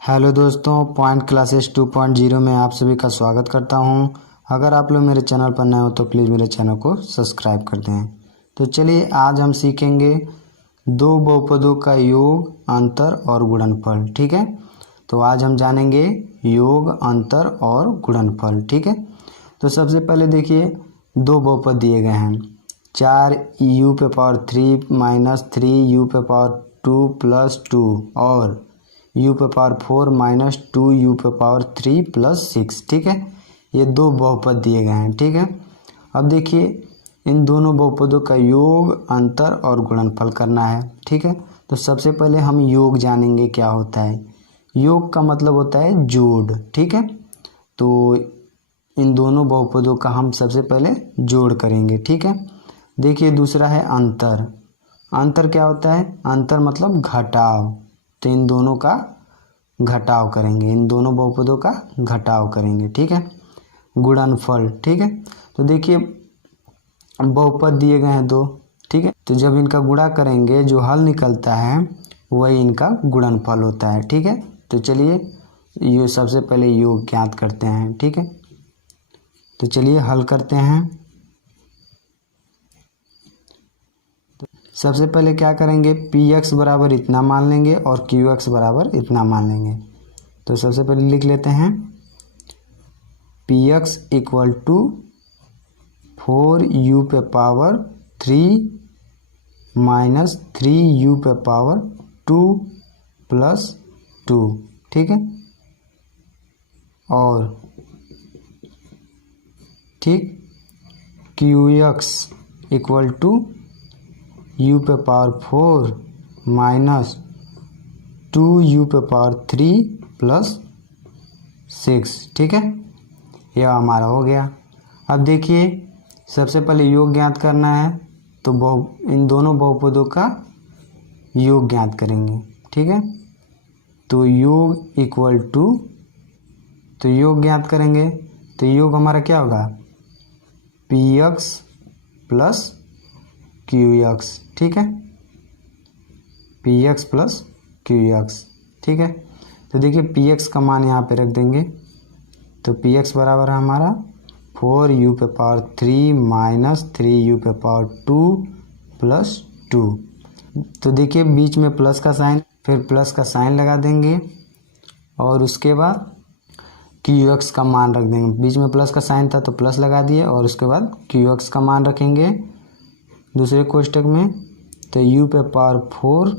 Hello दोस्तों, point classes 2.0 में आप सभी का स्वागत करता हूं। अगर आप लोग मेरे चैनल पर नए हो तो प्लीज़ मेरे चैनल को सब्सक्राइब कर दें। तो चलिए आज हम सीखेंगे दो बहुपदों का योग, अंतर और गुणनफल। ठीक है, तो आज हम जानेंगे योग, अंतर और गुणनफल। ठीक है, तो सबसे पहले देखिए दो बहुपद दिए गए हैं, 4u⁻³ माइनस 3u⁻² प्लस 2 और u⁻4 माइनस 2u⁻3 प्लस 6। ठीक है, ये दो बहुपद दिए गए हैं। ठीक है, अब देखिए इन दोनों बहुपदों का योग, अंतर और गुणनफल करना है। ठीक है, तो सबसे पहले हम योग जानेंगे क्या होता है। योग का मतलब होता है जोड़। ठीक है, तो इन दोनों बहुपदों का हम सबसे पहले जोड़ करेंगे। ठीक है, देखिए दूसरा है अंतर। अंतर क्या होता है? अंतर मतलब घटाव, तो इन दोनों का घटाव करेंगे, इन दोनों बहुपदों का घटाव करेंगे। ठीक है, गुणनफल। ठीक है, तो देखिए बहुपद दिए गए हैं दो। ठीक है, तो जब इनका गुणा करेंगे जो हल निकलता है वही इनका गुणनफल होता है। ठीक है, तो चलिए ये सबसे पहले योग ज्ञात करते हैं। ठीक है, तो चलिए हल करते हैं। सबसे पहले क्या करेंगे, px बराबर इतना मान लेंगे और qx बराबर इतना मान लेंगे। तो सबसे पहले लिख लेते हैं px equal to 4u⁻³ minus 3u⁻² plus 2। ठीक है, और ठीक qx equal to u⁻4 minus 2u⁻3 plus 6। ठीक है, यह हमारा हो गया। अब देखिए सबसे पहले योग ज्ञात करना है, तो इन दोनों बहुपदों का योग ज्ञात करेंगे। ठीक है, तो योग इक्वल टू, तो योग ज्ञात करेंगे तो योग हमारा क्या होगा, px प्लस qx। ठीक है, px प्लस qx। ठीक है, तो देखिए px का मान यहाँ पे रख देंगे, तो px बराबर है हमारा 4u⁻³ माइनस 3u⁻² प्लस 2। तो देखिए बीच में प्लस का साइन, फिर प्लस का साइन लगा देंगे और उसके बाद qx का मान रख देंगे। बीच में प्लस का साइन था तो प्लस लगा दिए और उसके बाद qx का मान रखेंगे दूसरे कोष्टक में, तो u⁻4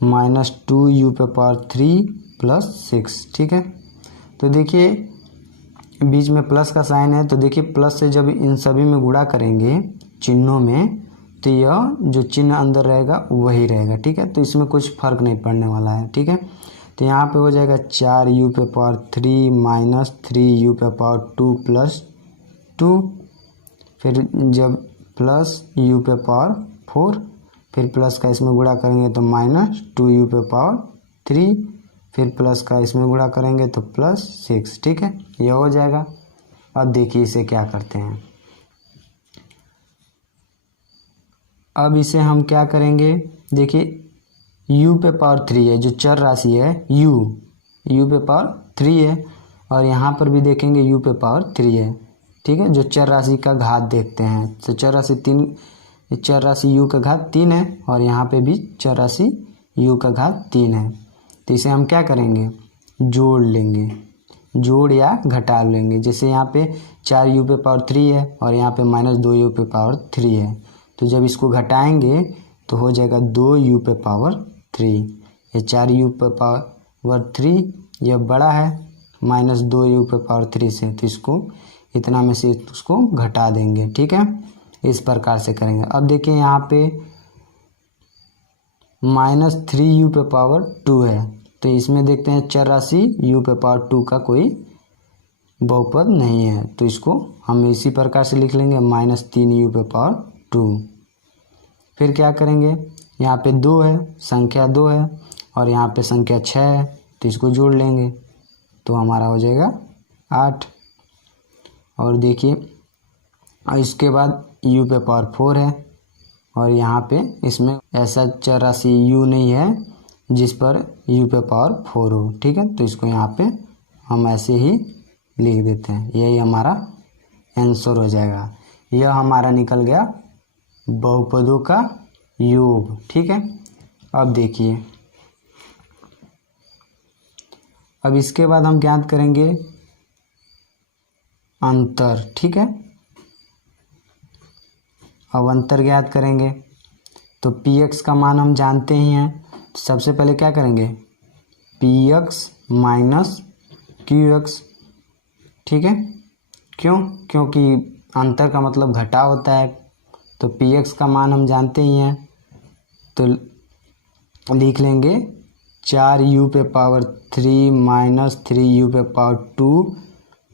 माइनस 2u⁻3 प्लस 6। ठीक है, तो देखिए बीच में प्लस का साइन है, तो देखिए प्लस से जब इन सभी में गुणा करेंगे चिन्हों में, तो यह जो चिन्ह अंदर रहेगा वही रहेगा। ठीक है, तो इसमें कुछ फर्क नहीं पड़ने वाला है। ठीक है, तो यहाँ पे हो जाएगा 4u⁻³ माइनस 3u⁻² प्लस 2, फिर जब प्लस u⁻4, फिर प्लस का इसमें गुणा करेंगे तो माइनस 2u⁻3, फिर प्लस का इसमें गुणा करेंगे तो प्लस 6। ठीक है, यह हो जाएगा। अब देखिए इसे क्या करते हैं, अब इसे हम क्या करेंगे, देखिए u⁻3 है जो चर राशि है, u⁻3 है, और यहाँ पर भी देखेंगे u⁻3 है। ठीक है, जो चर राशि का घात देखते हैं, तो चर राशि u का घात 3 है और यहाँ पे भी चर राशि u का घात 3 है। तो इसे हम क्या करेंगे, जोड़ लेंगे, जोड़ या घटा लेंगे। जैसे यहाँ पे 4u⁻3 है और यहाँ पे माइनस 2u⁻3 है, तो जब इसको घटाएंगे तो हो जाएगा 2u⁻3। ये 4u⁻3 यह बड़ा है माइनस 2u⁻3 से, तो इसको इतना में से उसको घटा देंगे। ठीक है, इस प्रकार से करेंगे। अब देखिए यहाँ पे माइनस 3u⁻2 है, तो इसमें देखते हैं चर राशि u⁻2 का कोई बहुपद नहीं है, तो इसको हम इसी प्रकार से लिख लेंगे माइनस 3u⁻2। फिर क्या करेंगे, यहाँ पे 2 है, संख्या 2 है और यहाँ पे संख्या 6 है, तो इसको जोड़ लेंगे तो हमारा हो जाएगा 8। और देखिए इसके बाद u⁻4 है और यहाँ पे इसमें ऐसा चर राशि u नहीं है, जिस पर u पे पावर 4 हो। ठीक है, तो इसको यहाँ पे हम ऐसे ही लिख देते हैं, यही हमारा आंसर हो जाएगा। यह हमारा निकल गया बहुपदों का योग। ठीक है, अब देखिए, अब इसके बाद हम ज्ञात करेंगे अंतर। ठीक है, अब अंतर ज्ञात करेंगे तो px का मान हम जानते ही हैं। तो सबसे पहले क्या करेंगे, px माइनस qx। ठीक है, क्यों? क्योंकि अंतर का मतलब घटाव होता है, तो px का मान हम जानते ही हैं, तो लिख लेंगे 4u पे पावर 3 माइनस 3u पे पावर 2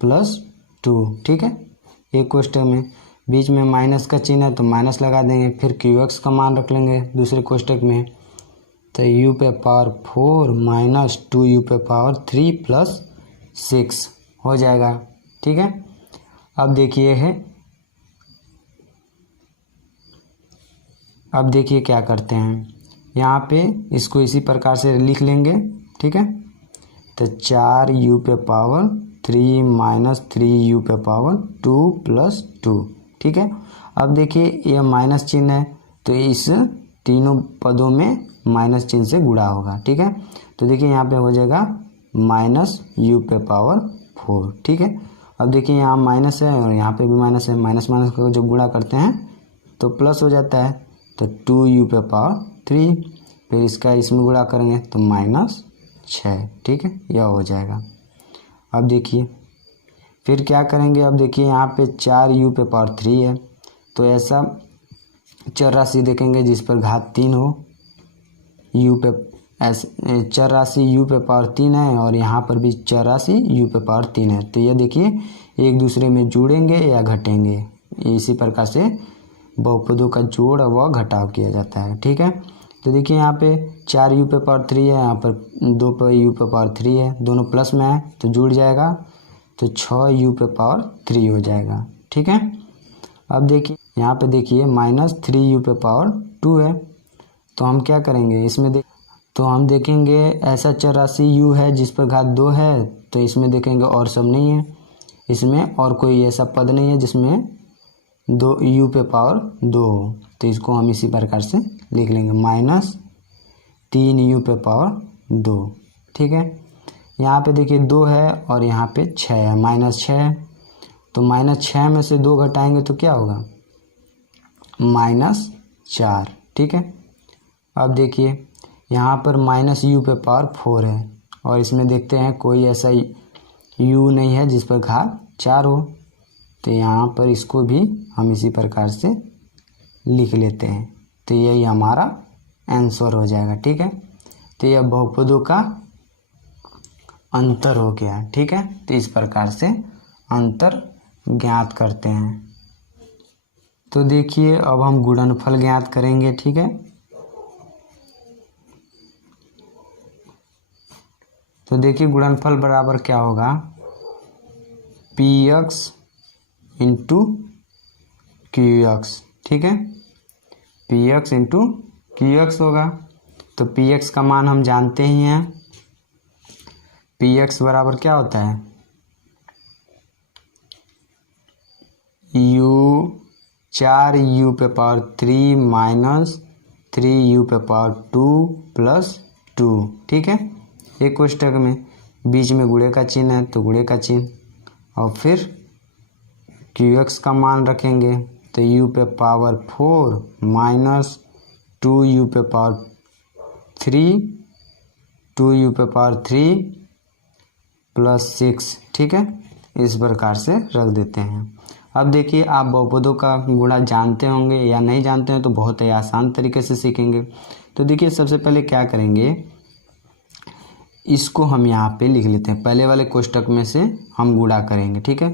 प्लस 2। ठीक है, एक कोष्टक में बीच में माइनस का चिन्ह है तो माइनस लगा देंगे, फिर qx का मान रख लेंगे दूसरे कोष्टक में, तो u पे पावर 4 माइनस 2u पे पावर 3 प्लस 6 हो जाएगा। ठीक है, अब देखिए क्या करते हैं, यहाँ पे इसको इसी प्रकार से लिख लेंगे। ठीक है, तो 4u पे पावर 3 माइनस 3u पे पावर 2 प्लस 2। ठीक है, अब देखिए ये माइनस चिन्ह है तो इस तीनों पदों में माइनस चिन्ह से गुणा होगा। ठीक है, तो देखिए यहाँ पे हो जाएगा माइनस u पे पावर 4। ठीक है, अब देखिए यहाँ माइनस है और यहाँ पे भी माइनस है, माइनस माइनस को जब गुणा करते हैं तो प्लस हो जाता है, तो 2u पे पावर 3, फिर इसका इसमें गुणा करेंगे तो माइनस 6। ठीक है, यह हो जाएगा। अब देखिए फिर क्या करेंगे, अब देखिए यहाँ पे 4u पे पावर 3 है, तो ऐसा चर राशि देखेंगे जिस पर घात 3 हो, u पे ऐसे चर राशि u पे पावर 3 है और यहाँ पर भी चर राशि u पे पावर 3 है, तो ये देखिए एक दूसरे में जुड़ेंगे या घटेंगे। इसी प्रकार से बहुपदों का जोड़ व घटाव किया जाता है। ठीक है, तो देखिए यहाँ पे 4u पे पावर 3 है, यहाँ पर 2 पे u पे पावर 3 है, दोनों प्लस में है तो जुड़ जाएगा, तो 6u पे पावर 3 हो जाएगा। ठीक है, अब देखिए यहाँ पे देखिए माइनस 3u पे पावर 2 है, तो हम क्या करेंगे इसमें तो हम देखेंगे ऐसा चर राशि u है जिस पर घात 2 है, तो इसमें देखेंगे और सब नहीं है, इसमें और कोई ऐसा पद नहीं है जिसमें 2u पे पावर 2 हो, तो इसको हम इसी प्रकार से लिख लेंगे माइनस 3u पे पावर 2। ठीक है, यहाँ पे देखिए 2 है और यहाँ पे 6 है, माइनस 6 है, तो माइनस 6 में से 2 घटाएंगे तो क्या होगा, माइनस 4। ठीक है, अब देखिए यहाँ पर माइनस u पे पावर 4 है और इसमें देखते हैं कोई ऐसा u नहीं है जिस पर घात 4 हो, तो यहाँ पर इसको भी हम इसी प्रकार से लिख लेते हैं, तो यही हमारा आंसर हो जाएगा। ठीक है, तो यह बहुपदों का अंतर हो गया। ठीक है, तो इस प्रकार से अंतर ज्ञात करते हैं। तो देखिए अब हम गुणनफल ज्ञात करेंगे। ठीक है, तो देखिए गुणनफल बराबर क्या होगा, px इंटू qx। ठीक है, px इंटू qx होगा, तो px का मान हम जानते ही हैं, px बराबर क्या होता है, u 4u पे पावर 3 माइनस 3u पे पावर 2 प्लस 2। ठीक है, एक कोष्टक में बीच में गुणे का चिन्ह है तो गुणे का चिन्ह, और फिर qx का मान रखेंगे तो u पे पावर 4 माइनस 2u पे पावर 3 2u पे पावर 3 प्लस 6। ठीक है, इस प्रकार से रख देते हैं। अब देखिए आप बहुपदों का गुणा जानते होंगे या नहीं जानते हैं तो बहुत ही आसान तरीके से सीखेंगे। तो देखिए सबसे पहले क्या करेंगे, इसको हम यहाँ पे लिख लेते हैं, पहले वाले कोष्टक में से हम गुणा करेंगे। ठीक है,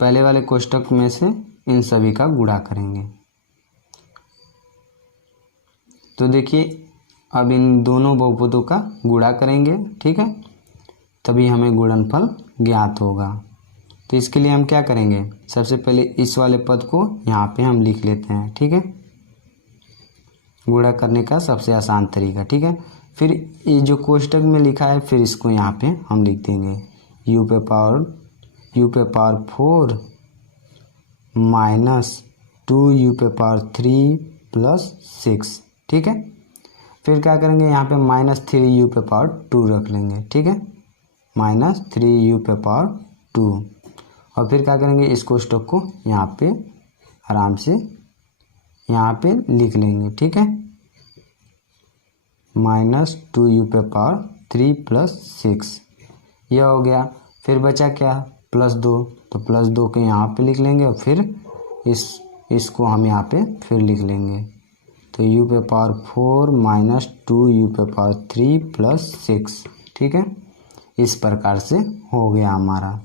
पहले वाले कोष्टक में से इन सभी का गुणा करेंगे। तो देखिए अब इन दोनों बहुपदों का गुणा करेंगे। ठीक है, तभी हमें गुणनफल ज्ञात होगा। तो इसके लिए हम क्या करेंगे, सबसे पहले इस वाले पद को यहाँ पे हम लिख लेते हैं। ठीक है, गुणा करने का सबसे आसान तरीका, ठीक है। फिर ये जो कोष्टक में लिखा है फिर इसको यहाँ पे हम लिख देंगे u पे पावर 4 माइनस 2u पे पावर 3 प्लस 6, ठीक है। फिर क्या करेंगे यहाँ पे -3u पे पावर 2 रख लेंगे, ठीक है, -3u पे पावर 2। और फिर क्या करेंगे इस कोष्टक को यहाँ पे आराम से यहाँ पे लिख लेंगे, ठीक है, -2u पे पावर 3 प्लस 6, यह हो गया। फिर बचा क्या, +2, तो +2 के यहाँ पे लिख लेंगे और फिर इसको हम यहाँ पे फिर लिख लेंगे, तो u पे पावर 4 माइनस 2u पे पावर 3 प्लस 6, ठीक है। इस प्रकार से हो गया हमारा।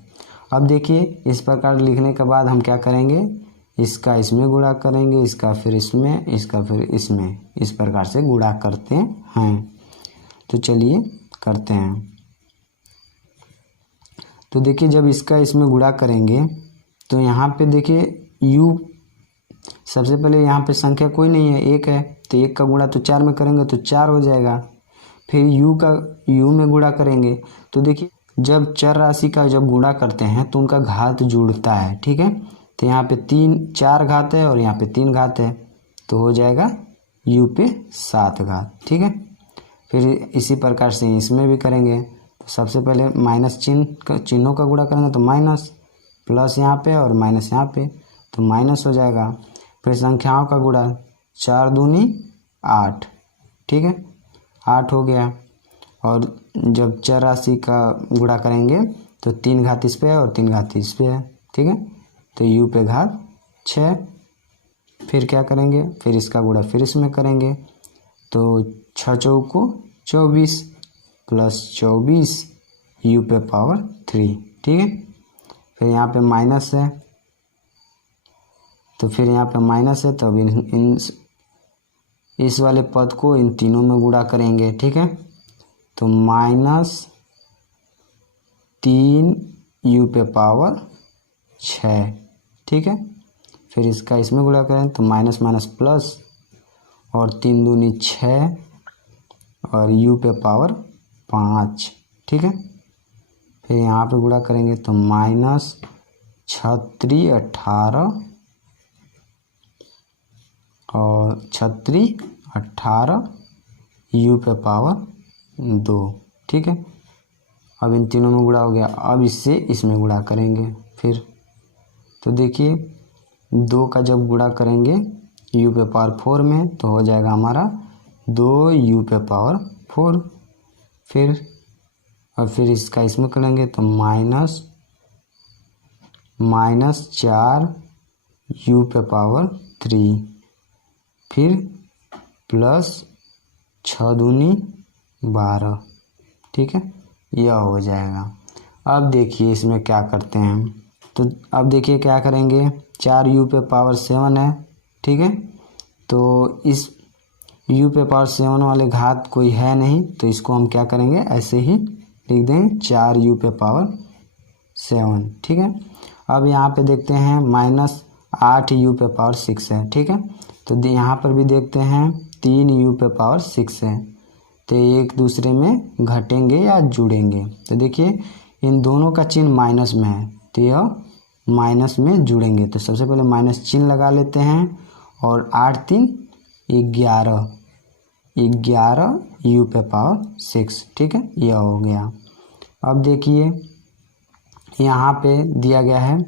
अब देखिए इस प्रकार लिखने के बाद हम क्या करेंगे, इसका इसमें गुणा करेंगे, इसका फिर इसमें, इसका फिर इसमें, इस प्रकार से गुणा करते हैं। तो चलिए करते हैं। तो देखिए जब इसका इसमें गुणा करेंगे तो यहाँ पे देखिए u, सबसे पहले यहाँ पे संख्या कोई नहीं है, 1 है, तो 1 का गुणा तो 4 में करेंगे तो 4 हो जाएगा। फिर u में गुणा करेंगे तो देखिए जब चर राशि का जब गुणा करते हैं तो उनका घात जुड़ता है, ठीक है। तो यहाँ पे 4 घात है और यहाँ पे 3 घात है, तो हो जाएगा u पे 7 घात, ठीक है। फिर इसी प्रकार से इसमें भी करेंगे, तो सबसे पहले माइनस चिन्हों का गुणा करेंगे तो माइनस, प्लस यहाँ पे और माइनस यहाँ पे, तो माइनस हो जाएगा। फिर संख्याओं का गुणा 4 दूनी 8, ठीक है, 8 हो गया। और जब चर राशि का गुणा करेंगे तो 3 घात इस पे है और 3 घात इस पे है, ठीक है, तो u पे घात 6। फिर क्या करेंगे, फिर इसका गुणा फिर इसमें करेंगे, तो 6 चौको 24 प्लस 24 u पे पावर 3, ठीक है। फिर यहाँ पे माइनस है, तो फिर यहाँ पे माइनस है, तो अब इस वाले पद को इन तीनों में गुणा करेंगे, ठीक है, तो -3u पे पावर 6, ठीक है। फिर इसका इसमें गुणा करें तो माइनस माइनस प्लस और 3 दूनी 6 और u पे पावर 5, ठीक है। फिर यहाँ पे गुणा करेंगे तो -6 18 और 6 18 u पे पावर 2, ठीक है। अब इन तीनों में गुणा हो गया, अब इससे इसमें गुणा करेंगे फिर, तो देखिए 2 का जब गुणा करेंगे u पे पावर 4 में तो हो जाएगा हमारा 2u पे पावर 4। फिर इसका इसमें करेंगे तो -4u पे पावर 3, फिर प्लस 6 दूनी 12, ठीक है, यह हो जाएगा। अब देखिए इसमें क्या करते हैं, तो अब देखिए क्या करेंगे, 4u पे पावर 7 है, ठीक है, तो इस u पे पावर 7 वाले घात कोई है नहीं, तो इसको हम क्या करेंगे ऐसे ही लिख देंगे 4u पे पावर 7, ठीक है। अब यहाँ पे देखते हैं -8u पे पावर 6 है, ठीक है, तो यहाँ पर भी देखते हैं 3u पे पावर 6 है, तो एक दूसरे में घटेंगे या जुड़ेंगे। तो देखिए इन दोनों का चिन्ह माइनस में है, तो यह माइनस में जुड़ेंगे, तो सबसे पहले माइनस चिन्ह लगा लेते हैं और 8 3 11 u पे पावर 6, ठीक है, यह हो गया। अब देखिए यहाँ पे दिया गया है,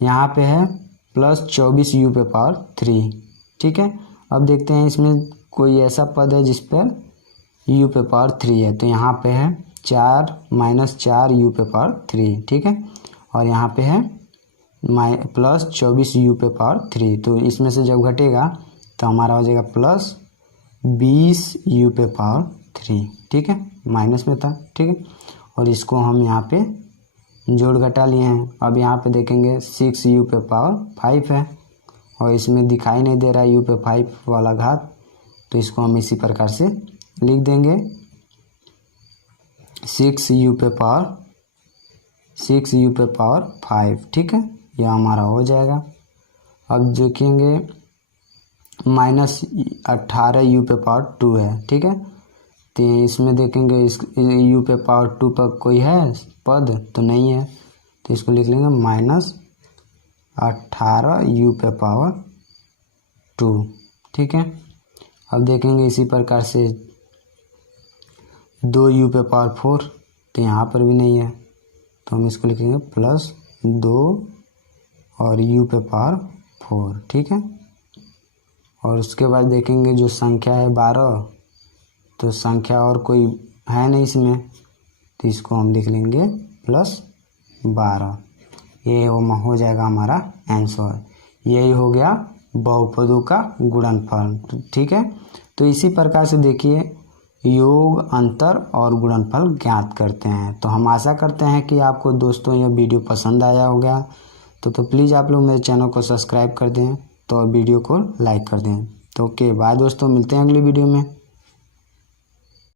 यहाँ पे है +24 u पे पावर 3, ठीक है। अब देखते हैं इसमें कोई ऐसा पद है जिस पर u पे पावर 3 है, तो यहाँ पे है 4 - 4 u पे पावर 3, ठीक है, और यहाँ पे है +24 u पे पावर 3, तो इसमें से जब घटेगा तो हमारा हो जाएगा +20 u पे पावर 3, ठीक है, माइनस में था, ठीक है। और इसको हम यहाँ पे जोड़ घटा लिए हैं। अब यहाँ पे देखेंगे 6 u पे पावर 5 है और इसमें दिखाई नहीं दे रहा है u पे 5 वाला घात, तो इसको हम इसी प्रकार से लिख देंगे 6 u पे पावर 5, ठीक है, यह हमारा हो जाएगा। अब देखेंगे माइनस 18u⁴ है, ठीक है। तो इसमें देखेंगे इस u⁴ पर कोई है पद तो नहीं है, तो इसको लिख लेंगे माइनस 18u⁴, ठीक है। अब देखेंगे इसी प्रकार से 2u⁴, तो यहाँ पर भी नहीं है, तो हम इसको लिखेंगे प्लस 2 और u⁴, ठीक है। और उसके बाद देखेंगे जो संख्या है 12, तो संख्या और कोई है नहीं इसमें, तो इसको हम लिख लेंगे प्लस 12। ये हो जाएगा हमारा आंसर। यही हो गया बहुपदों का गुणनफल, ठीक है। तो इसी प्रकार से देखिए योग, अंतर और गुणनफल ज्ञात करते हैं। तो हम आशा करते हैं कि आपको दोस्तों यह वीडियो पसंद आया होगा। तो प्लीज़ आप लोग मेरे चैनल को सब्सक्राइब कर दें, तो वीडियो को लाइक कर दें। तो ओके बाय दोस्तों, मिलते हैं अगली वीडियो में।